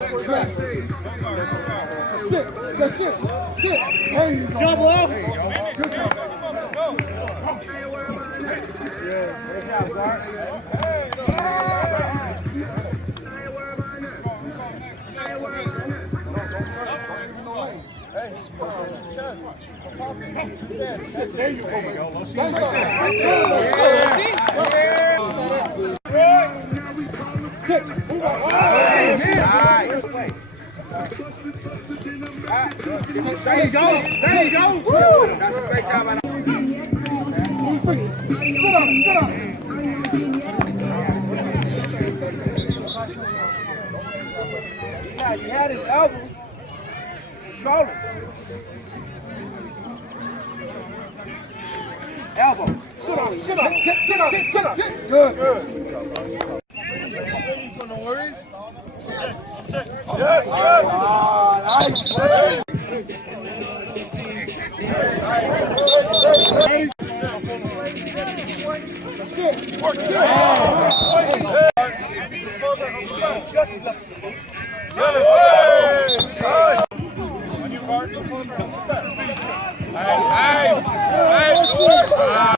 That's it. There you go. Job well. Good job. There you go. There you go. There you go. Woo. That's a great job. Sit up. Yeah, you had his elbow. Control it. Elbow. Sit up. Good. No worries. Yes. Nice. Work.